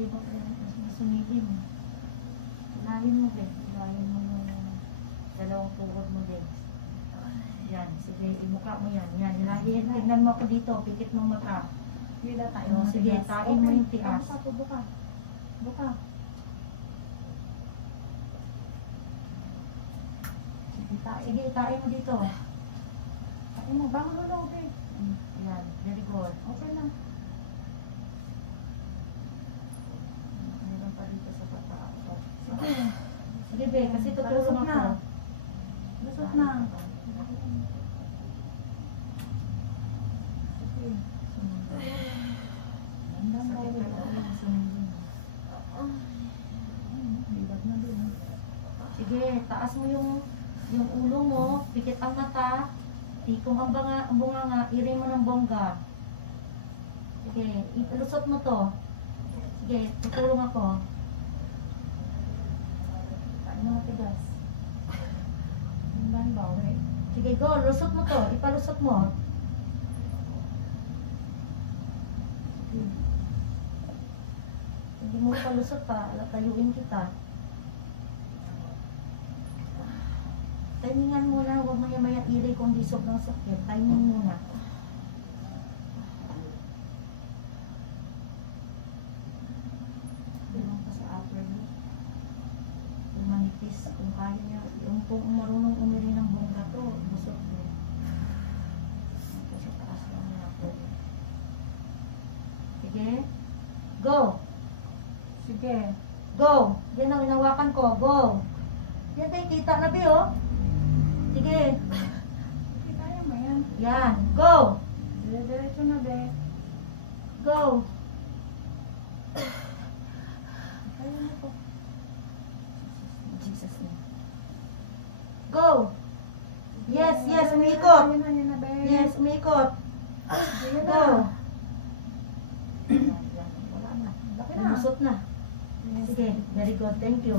Hindi ba kaya sumigin? Hilahin mo, be. Hilahin mo yung dalawang tuhod mo, be. Yan, sige, imuka mo yan. Yan, hilahin. Tignan mo ako dito, pikit mong mata. Sige, tain mo yung tias. Buka. Buka. Sige, tain mo dito. Tain mo, bangon ulo, be. Yan, very good. Okay lang. Meron pa dito sa pata. Sige. Sige, be, kasi tutulong Palusot na. ako. Lusot na. Sige. Bandang bawal. Bilag na din. Sige, taas mo yung ulo mo, pikit ang mata, tikong ang bunganga, irin mo ng bongga. Sige, ilusot mo to. Sige, tutulong ako. Kain mo matigas. Bandang bawal. Sige, go, lusot mo to, ipalusot mo. Sige. Hindi mo palusot pa, tayuin kita. Timingan muna, huwag maya-maya iri kung di sobrang sakit. Timing muna. Bilang pa sa upper knee. Yung manipis, kung kaya niya. Yung kung marunong umiri ng bongga to, busot mo. Ito sa taas lang na ako. Sige. Go! Sige. Go! Yan ang inawakan ko. Go! Yan tayo, kita na ba oh? Sige. Okay, kaya mo yan. Yan. Go! Diretso na, be. Go! Kaya mo po. Jesus name. Go! Yes, yes, umikot. Yan na, be. Yes, umikot. Sige Go! na. Wala na. Laki na. Lumusot na. Sige, very good. Thank you.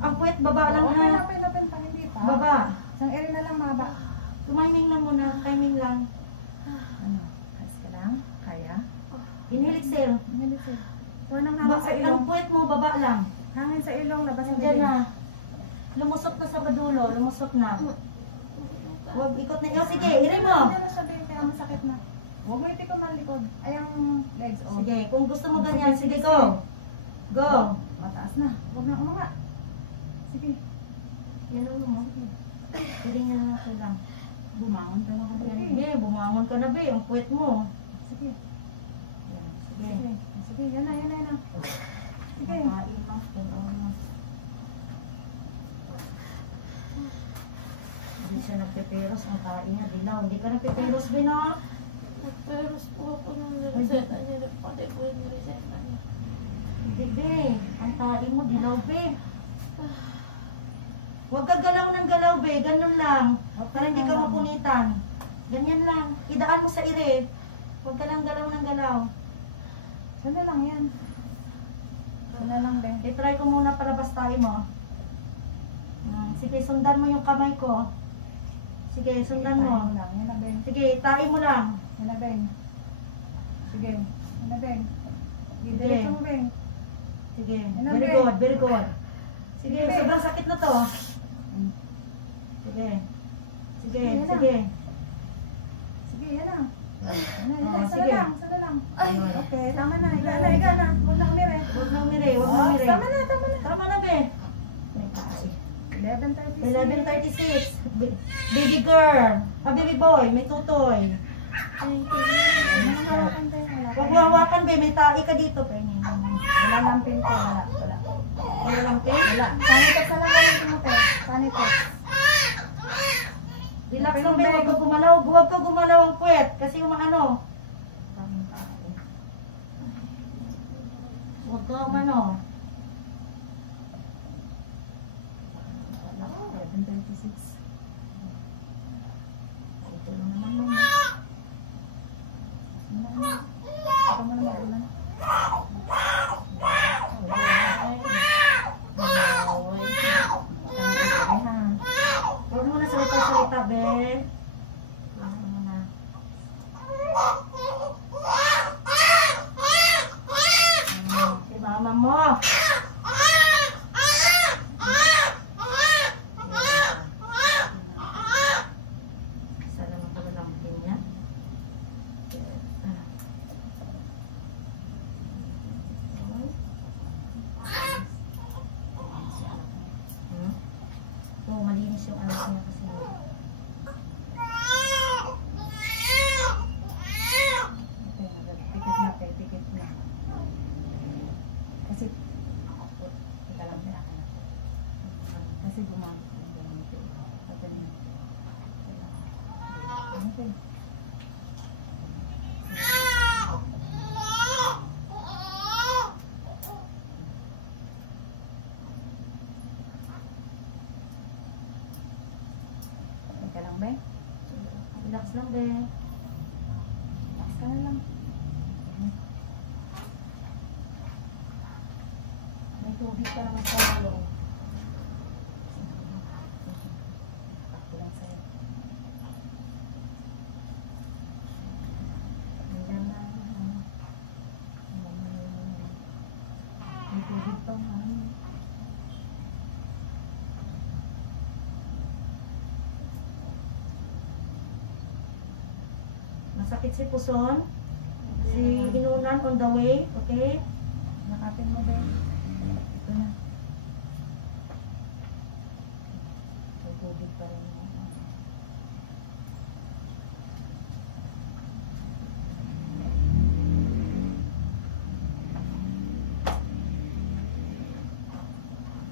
Ang puwet, baba lang Okay, ha. open pa, hindi pa. Baba. Isang area na lang, maba. Tumiming lang muna. Timing lang. Ano? Kas ka lang? Kaya? Inhale, exhale. Inhalisip. Huwag nang hangin sa Ang ilong. puwet mo, baba lang. Hangin sa ilong, labas ang Nandiyan bibig. na. Lumusot na sa badulo. Lumusot na. Huwag ikot na. Oh, sige, hirin mo. Yan na sabi, kaya masakit na. Huwag mo itik ang likod. Ay, ang legs, oh. Sige, kung gusto mo ganyan, sige, go. Go. Mataas na. Huwag na umanga. Sige. Yan ang mo. Hirin na ako lang. Bumangon ka na kasi. Yan, be, bumangon ka na, be. Ang puwet mo. Sige. Yan, sige. Sige. Sige, yan na, yan na, yan na. Sige. Makain lang. Gano'n mo. Hindi siya nagpeperos. Ang kain niya, dilaw. Hindi ka nagpeperos, be, no? Nagperos po ako nung reseta niya. Nagpatay po yung reseta niya. Hindi, be. Ang kain mo, dilaw, be. Huwag ka galaw ng galaw, be. Ganun lang. Para hindi ka mapunitan. Ganyan lang. Idaan mo sa ire. Huwag ka lang galaw ng galaw. Sana lang yan. Sana lang, be. I-try ko muna palabas tayo mo. Sige, sundan mo yung kamay ko. Sige, sundan Tayo mo. lang. Yan na, be. Sige, tayo mo lang. Yan na, be. Sige. Yan na, be. Sige. Diretso mo, be. Sige, Yan na, very be. good, very good. Sige, Sige, be. sobrang sakit na to. Sige. Sige, Sige, yan na. sige. Sige, yan na. Yan na, yan Oo, na. sige. Sana lang. Ay, Okay, tama na. Higa na, higa na. Huwag na umire. huwag na umire, huwag na Oh, umire. tama na, tama na. Tama na, be. May tayo. 11:36. 11:36. Baby girl. Baby boy, may tutoy. Thank you. Anong hawakan tayo? Wala. Huwag mo hawakan, be. May tae ka dito. Pengen. Wala lang pin ko. Wala. Wala. Wala lang, pe. Wala. Sanitex na lang natin mo, te. Sanitex. Relax lang, be. Huwag ka gumalaw. Huwag ka gumalaw ang puwet. Kasi yung ano. Huwag ka umano. 11:36. Ito lang naman mo. Ito mo na maulan. Huwag mo na salita-salita, be. Huwag mo na. Okay. Okay ka lang, be? Relax lang, be. Relax ka na lang. May tubig ka naman sa loob. Ako lang sa'yo. Ayan na. May tubig pa, ha? Masakit si Puson. Si Inunan on the way, okay? Nakapin mo, be? Ito na. May tubig pa rin.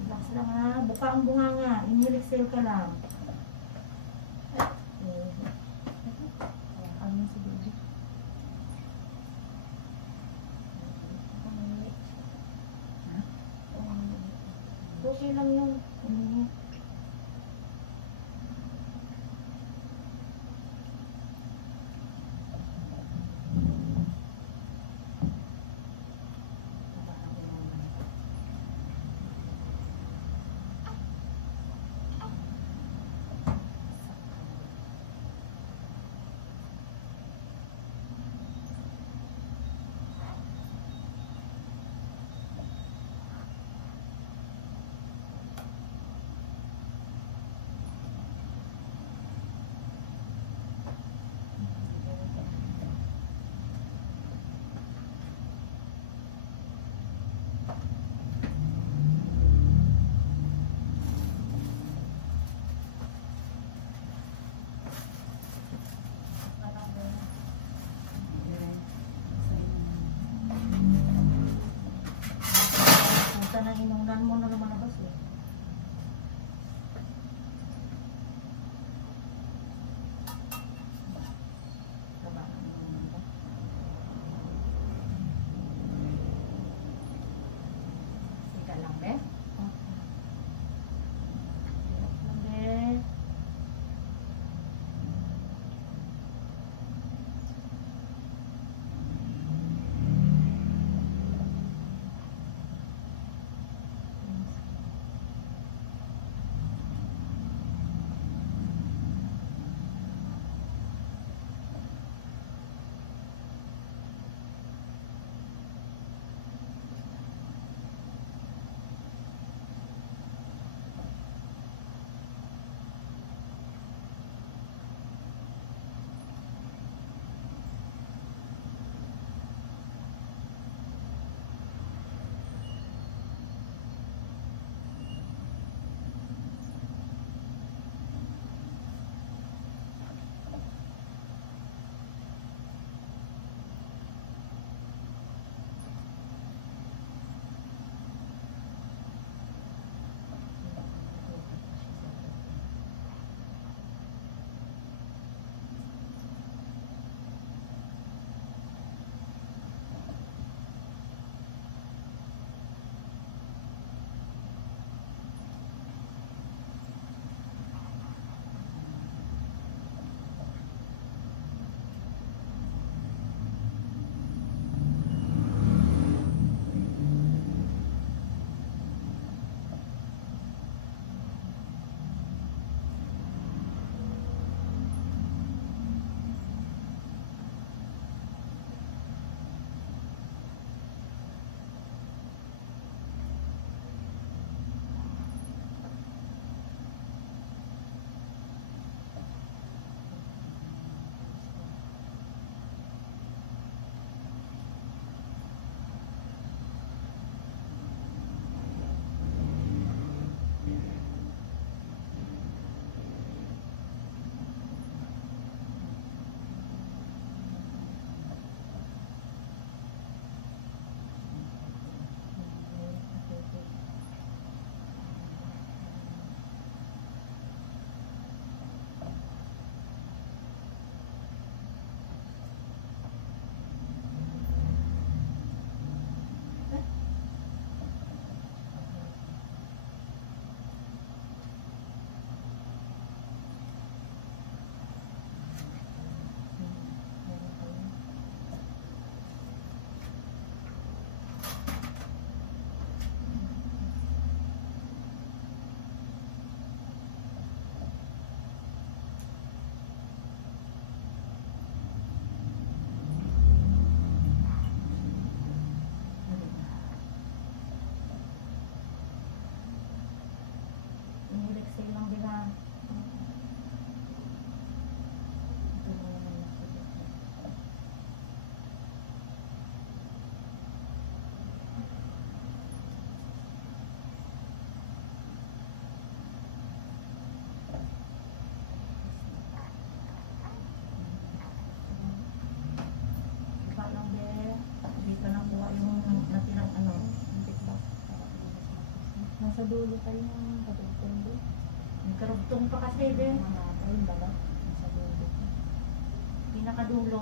Relax lang ha. Buka ang bunganga. Inhale, exhale ka lang. Okay. Ano si baby? Okay lang yun. Umingi. Nasa dulo tayo ng katutong doon. May karugtong pa kasi, be. Mga tayo, balat. Nasa dulo. Pinakadulo.